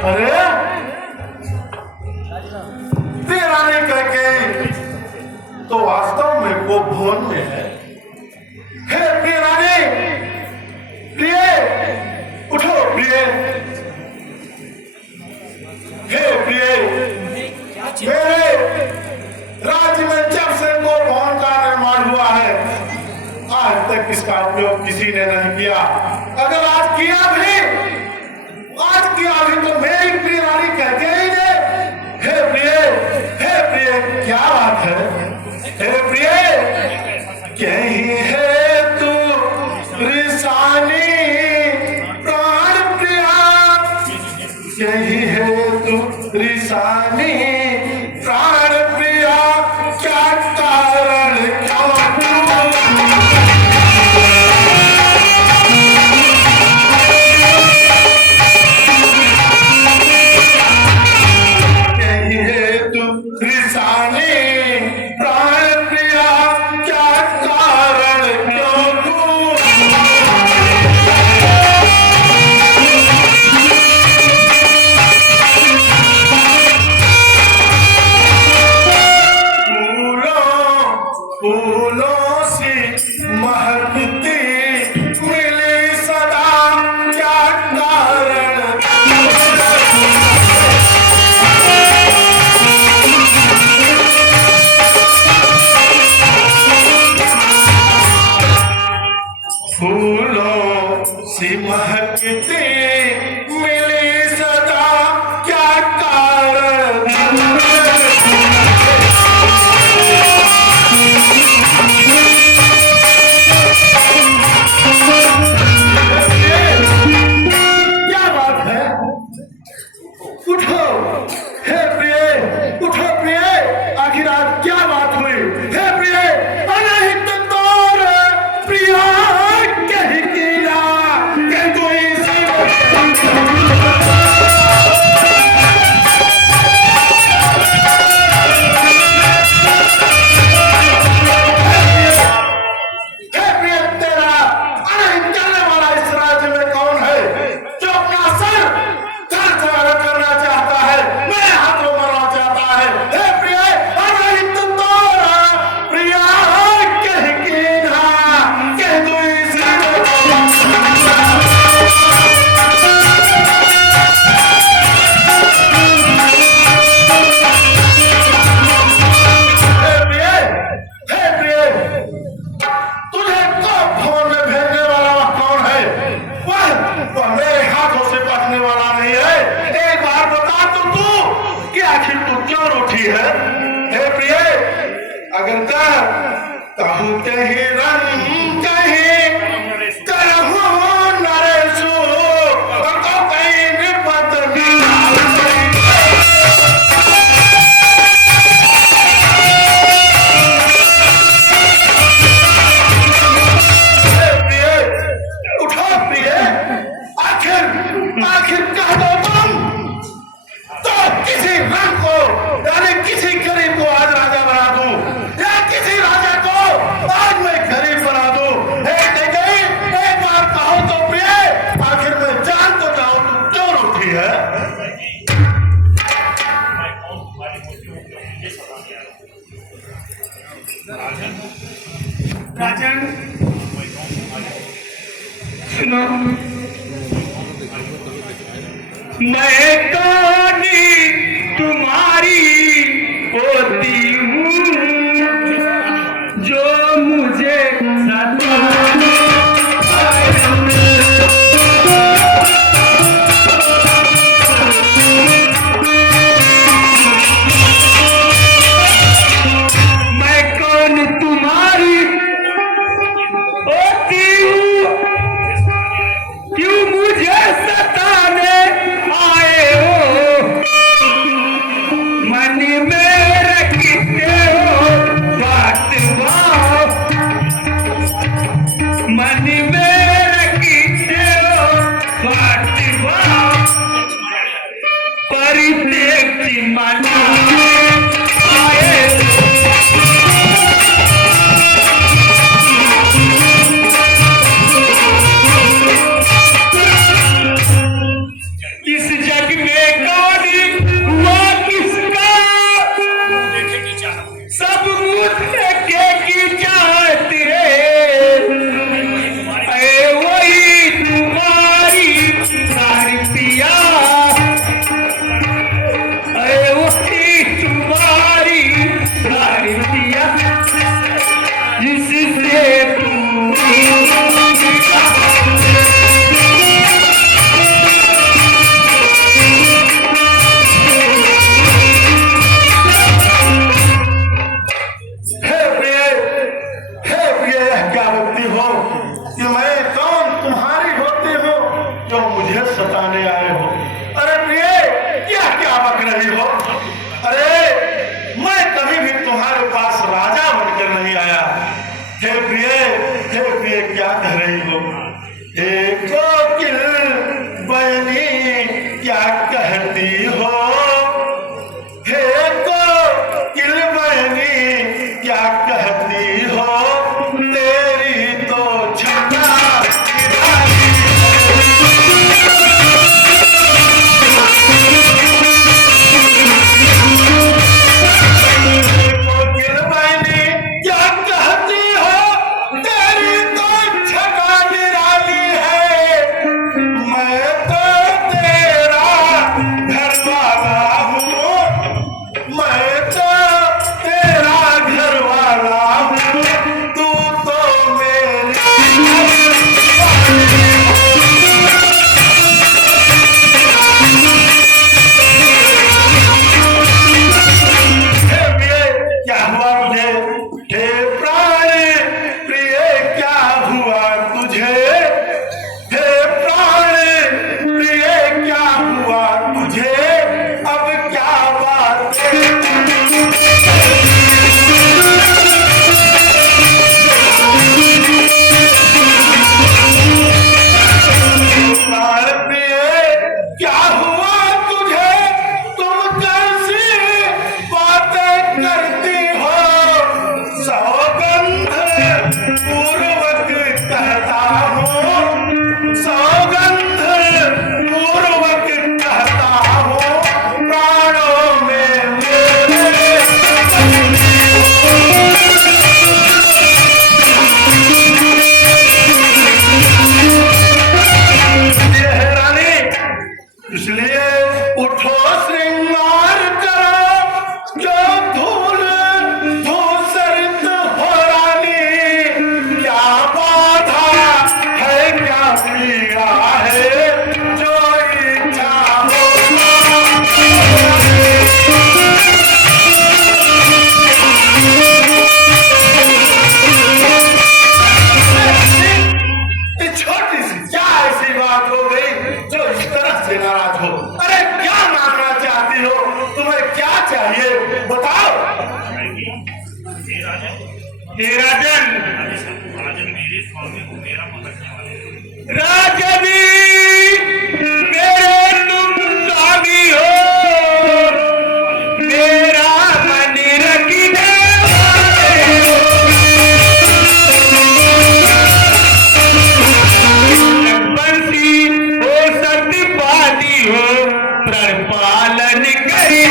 अरे तेरा नहीं करके तो वास्तव में वो भवन में है। हे प्रिय रानी, प्रिय उठो प्रिय। हे प्रिय, मेरे राज्य में जब से वो भवन का निर्माण हुआ है आज तक इसका उपयोग किसी ने नहीं किया। अगर आज किया भी तो मेरी प्रिय रानी कहते ही दे। हे प्रिय क्या बात है? हे प्रिय कहीं है तू रिसानी प्राण प्रिया, कहीं है तू रिसानी प्राण प्रिया, क्या कारण क्यों राजन सुनो, मैं कहानी तुम्हारी होती हूँ जो मुझे सताने इस जग में बात हो गई जो इस तरह से नाराज हो? अरे क्या मांगना चाहती हो? तुम्हें क्या चाहिए बताओ। हे राजन, राजनी मेरे तुम स्वामी हो, मेरा मन रखने वाले बंसी हो, सत्यवादी हो, प्रण पालन करिए।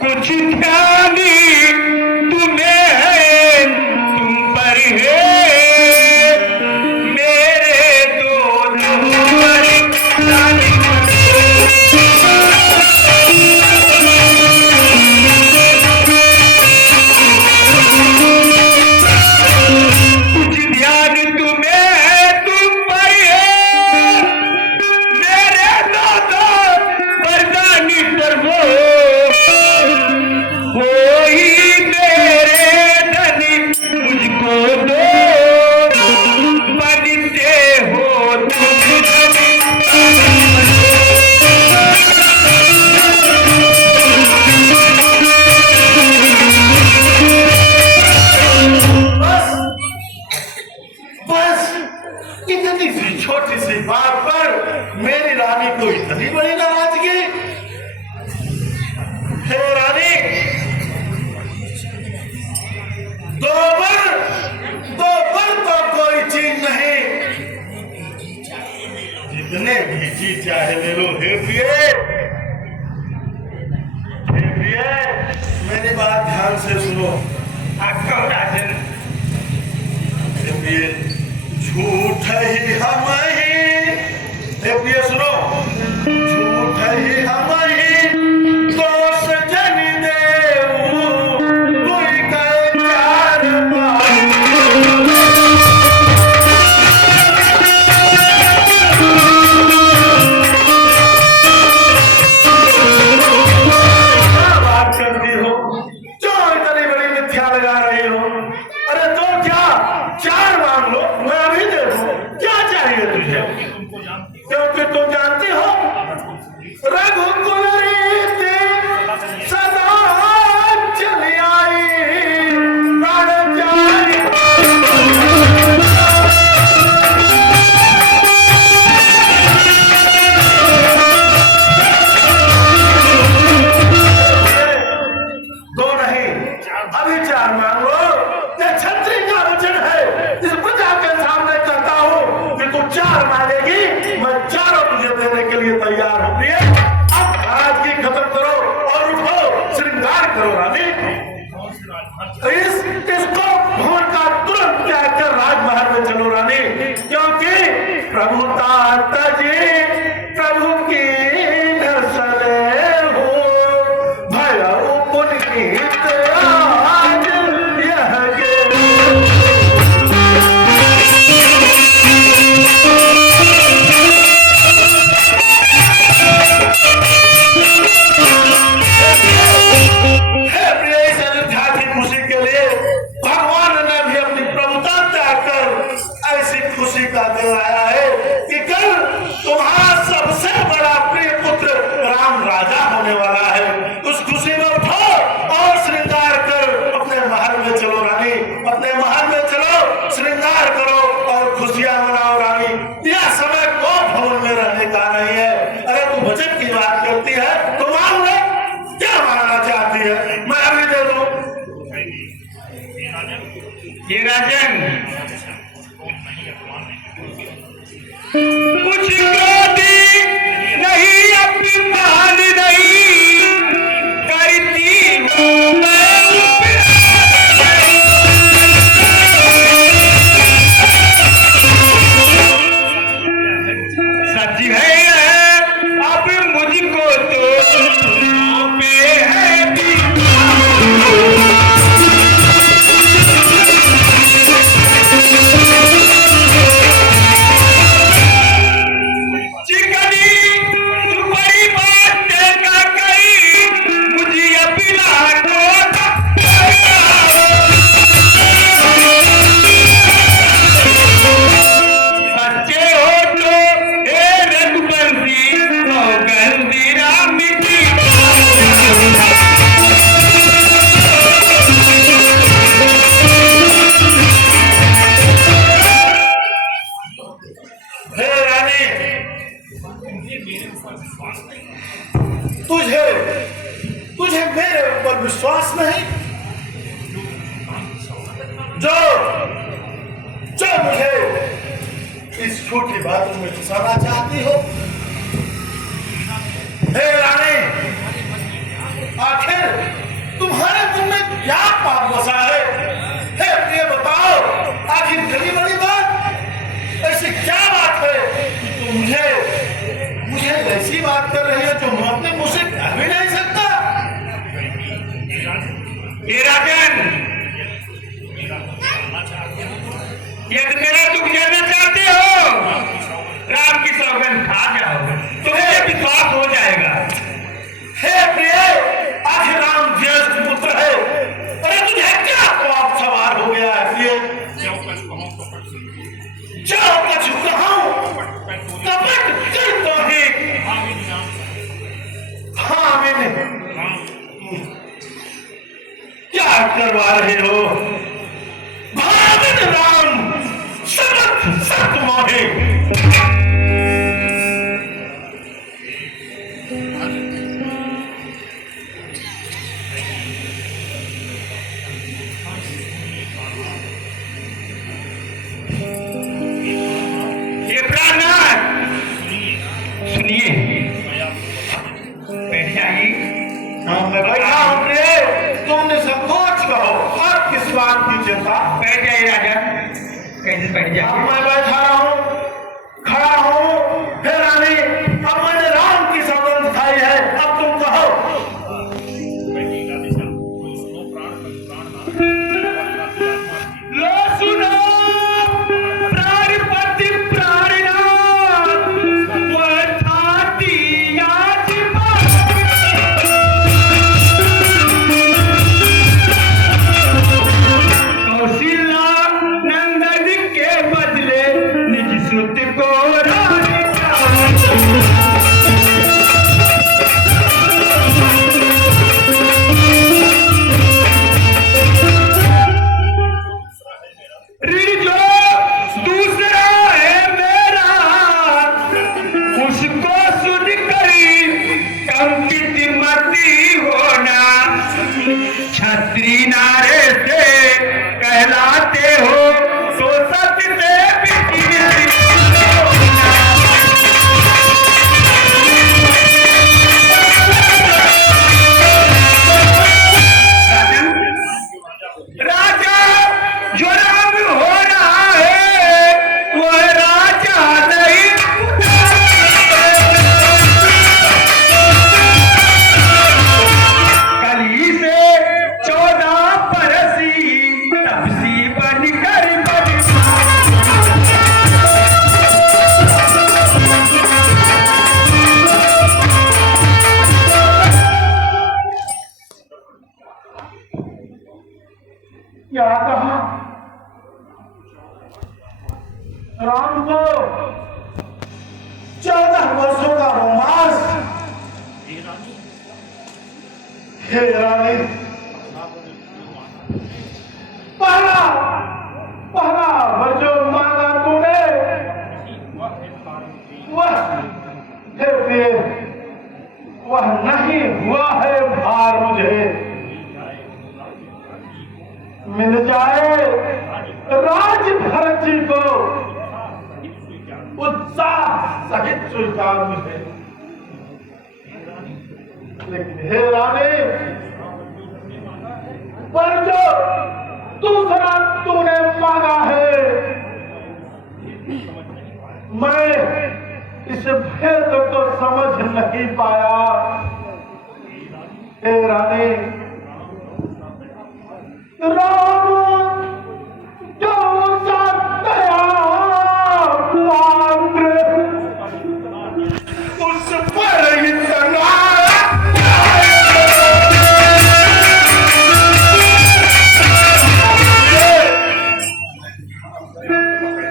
कुछ ध्यान तुम्हें है, तुम पर है, मेरे दो नंबर कुछ ध्यान तुम्हें है, तुम पर है, मेरे दो वरदानी प्रभु कोई मेरे धनी मुझको दो, बनते हो तुम धनी। बस बस इतनी सी छोटी सी बात पर मेरी रानी को इतनी बड़ी नाराजगी। हे रानी, दो पर तो कोई चीज नहीं, जितने भी चीज चाहे ले लो। हे प्रिय, मेरी बात ध्यान से सुनो। राजन, हे प्रिय, झूठ ही हम ही, हे प्रिय सुनो, झूठ ही हम ही, दोष जन देऊ, कोई कहे चार बात करती हो, जो इतनी बड़ी मिथ्या लगा रही हो। अरे तो क्या, चार मांग लो, मैं अभी दे दूं। क्या चाहिए तुझे? क्योंकि तुम जानती हो रघुकुल रीति सदा चली आई, प्राण जाई। दो नहीं, अभी चार मांग लो। ये छत्री का वचन है, इस प्रजा के सामने कहता हूँ कि तू चार मांगेगी, मैं चारों तुझे देने के लिए तैयार हूँ। प्रिय, अब नाराजगी खत्म करो और उठो, श्रृंगार करो रानी। इसको भवन का तुरंत त्याग कर राजमहल में चलो रानी, क्योंकि प्रभुता तजी प्रभु की नस्ले हो, भय पुनीत आज यह गे। हे प्रिय, इस अयोध्या की खुशी के लिए भगवान ने भी अपनी प्रभुता त्याग कर ऐसी खुशी का दिन लाया है कि कल तुम्हारा सबसे बड़ा प्रिय पुत्र राम राजा होने वाला है। उस खुशी में उठो ये राजन कुछ क्रोधी नहीं अभिमान नहीं करती हूँ मैं सच है अब मुझको तो पे है तुझे मेरे ऊपर विश्वास नहीं जो मुझे इस छोटी बात में फंसाना चाहती हो। हे रानी, आखिर तुम्हारे मन में क्या पाप बसा है? हे प्रिय बताओ, आखिर बड़ी बड़ी बात ऐसी क्या बात है कि तुम मुझे ऐसी बात कर रही हो जो मैं अपने मुंह से कह भी नहीं सकता। ये राजन, यदि मेरा दुख जानना चाहते हो, राम की सौगंध खा जाओ, तुम्हें विश्वास हो जाएगा। हे प्रिय, आखिर राम ज्येष्ठ पुत्र है, अरे तुझे क्या पाप सवार हो गया है प्रिय? जो कुछ कहूं कपट करता है। हाँ मैंने क्या करवा रहे हो? भाविन राम समर्थ सत मोहे। ये प्राणनाथ सुनिए, बैठ जाइए। हाँ मैं बैठा हूँ प्रिय, तुमने संकोच कहो, अब किस बात की चिंता? बैठ जाइए राजा, कैसे बैठ जाइए। मैं बैठा हूँ, खड़ा हूँ। हे रानी, अब मैंने राम की सौगंध खाई है, अब तुम कहो। लो सुनो प्राणपति प्राणनाथ, वह थाती याद कौशल्या नंदन के बदले निज सुत को रानी ऋण जो दूसरा है मेरा, उसको सुन कर कंपित मती होना। छत्री नारे से कहलाते हो तो सत्य से राजा जो राम हो रहा है वह राजा नहीं। कली से 14 बरसी तपसी बनकर क्या कहा? राम को 14 वर्षों का रोमांस। हे रानी, पहला जो मांगा तूने वह, हे प्रिय, वह नहीं हुआ है भार मुझे। मिल जाए उसी को उत्साह सहित स्वीकार मिले। लेकिन हे रानी, पर जो दूसरा तूने मांगा है, मैं इस भेद को समझ नहीं पाया। हे रानी, राम जो सा दया पात्र, उस पर इतना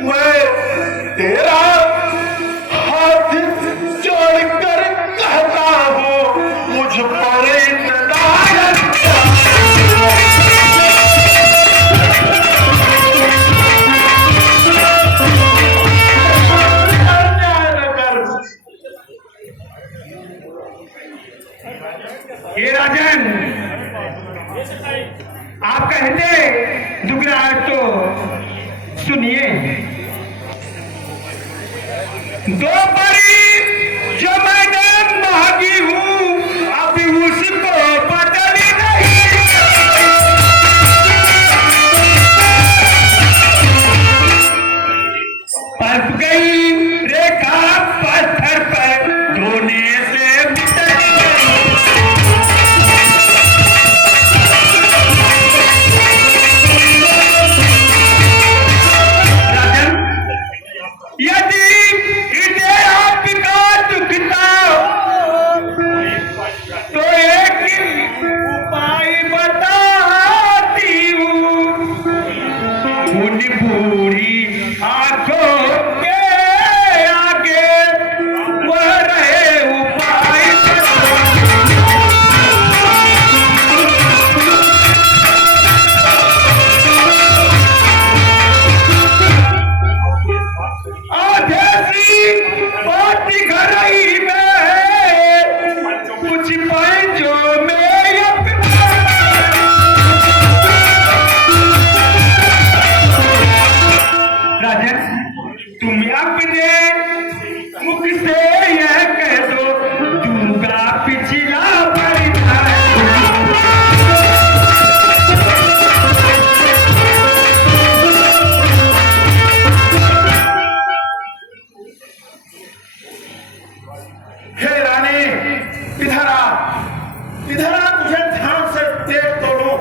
मैं तेरा हाथ जोड़कर कहता हूँ, मुझ पर इतना अन्याय न कर। ये राजन, आप कहते दुगरा तो सुनिए। दो बड़ी जो मैंने मांगी हूँ, अभी उसको बदली नहीं। पस गई रेखा पत्थर पर, धोने से मिट गई। यदि इन्हें आपका दुखता तो एक उपाय बताती हूँ, उन पूरी आंखों के आगे वह रहे उपाय। आधेसी पार्टी घरई में कुछ पंजों में अपना। राजन, तुम अपने मुख से यह कह दो, दूंगा पिछला परिचय। हे रानी, इधर आ, इधर आ, तुझे ध्यान से देख तो लो।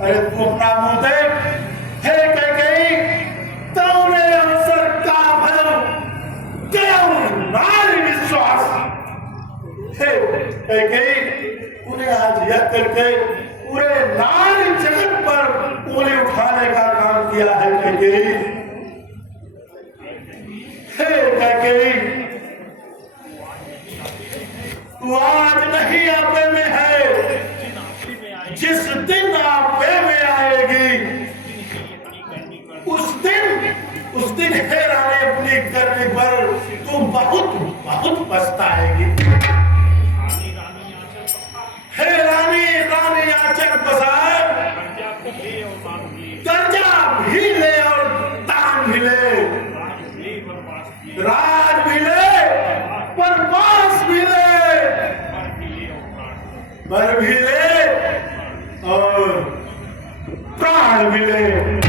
अरे तू अपना मुंह देख। हे कैकेयी, तूने अवसर का भय देव नारी विश्वास। हे कैकेयी, तूने आज यह करके पूरे नारी जगत पर उंगली उठाने का काम किया है कैकेयी। हे कैकेयी, तू आज नहीं आपे में है, जिस दिन आपे में आएगी उस दिन हे रानी अपनी करने पर तू बहुत बहुत पछताएगी। हे रानी, रानी आंचल पसार, कर्जा भी ले और दान भी ले, राज भी ले, परवास भी ले, पर भी ले और प्राण भी ले।